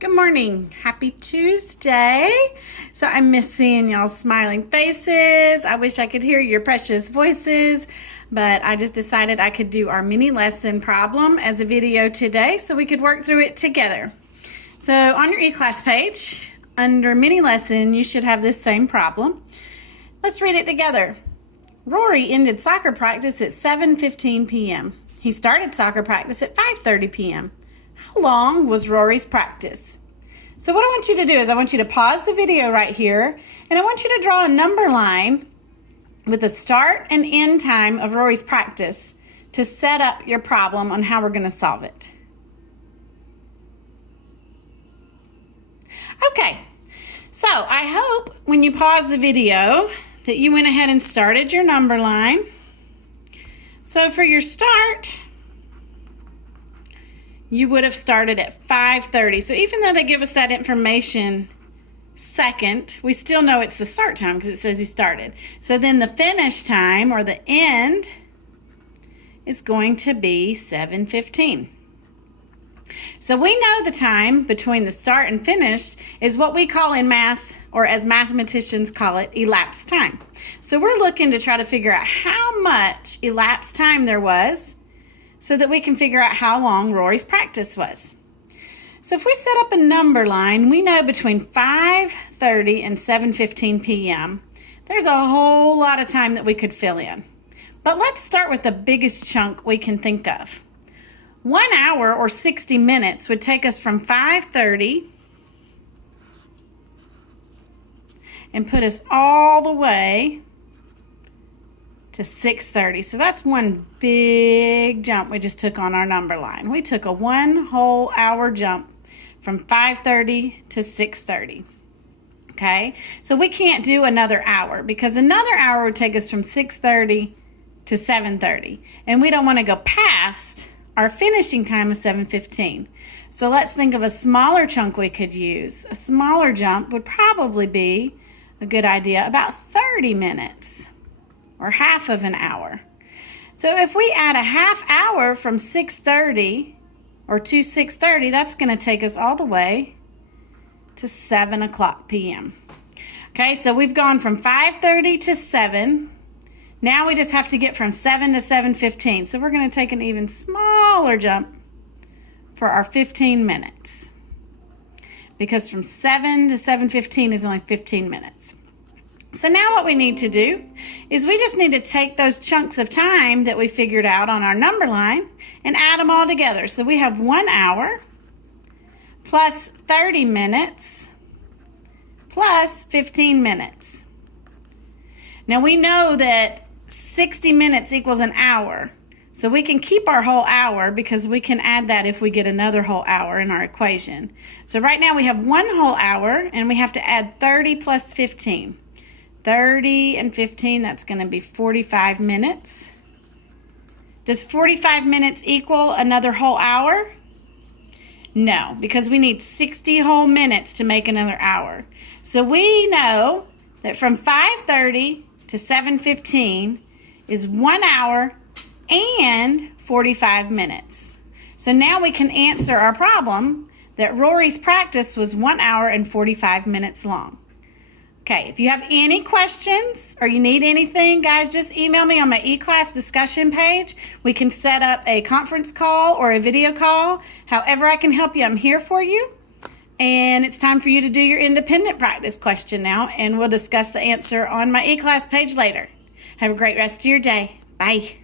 Good morning. Happy Tuesday. So I miss seeing y'all's smiling faces. I wish I could hear your precious voices, but I just decided I could do our mini lesson problem as a video today so we could work through it together. So on your eClass page, under mini lesson, you should have this same problem. Let's read it together. Rory ended soccer practice at 7:15 p.m. He started soccer practice at 5:30 p.m. How long was Rory's practice? So what I want you to do is I want you to pause the video right here, and I want you to draw a number line with the start and end time of Rory's practice to set up your problem on how we're going to solve it. Okay, so I hope when you pause the video that you went ahead and started your number line. So for your start, you would have started at 5:30. So even though they give us that information second, we still know it's the start time because it says he started. So then the finish time or the end is going to be 7:15. So we know the time between the start and finish is what we call in math, or as mathematicians call it, elapsed time. So we're looking to try to figure out how much elapsed time there was so that we can figure out how long Rory's practice was. So if we set up a number line, we know between 5:30 and 7:15 p.m., there's a whole lot of time that we could fill in. But let's start with the biggest chunk we can think of. 1 hour or 60 minutes would take us from 5:30 and put us all the way to 6:30. So that's one big jump we just took on our number line. We took a 1 whole hour jump from 5:30 to 6:30. Okay, so we can't do another hour because another hour would take us from 6:30 to 7:30, and we don't want to go past our finishing time of 7:15. So let's think of a smaller chunk we could use. A smaller jump would probably be a good idea, about 30 minutes or half of an hour. So if we add a half hour from 6:30 or to 6:30, that's going to take us all the way to 7 o'clock p.m. Okay, so we've gone from 5:30 to 7. Now we just have to get from 7 to 7:15. So we're going to take an even smaller jump for our 15 minutes. Because from 7 to 7:15 is only 15 minutes. So now what we need to do is we just need to take those chunks of time that we figured out on our number line and add them all together. So we have 1 hour plus 30 minutes plus 15 minutes. Now we know that 60 minutes equals an hour. So we can keep our whole hour because we can add that if we get another whole hour in our equation. So right now we have 1 whole hour and we have to add 30 plus 15. 30 and 15, that's going to be 45 minutes. Does 45 minutes equal another whole hour? No, because we need 60 whole minutes to make another hour. So we know that from 5:30 to 7:15 is 1 hour and 45 minutes. So now we can answer our problem that Rory's practice was 1 hour and 45 minutes long. Okay, if you have any questions or you need anything, guys, just email me on my eClass discussion page. We can set up a conference call or a video call. However I can help you, I'm here for you. And it's time for you to do your independent practice question now, and we'll discuss the answer on my eClass page later. Have a great rest of your day. Bye.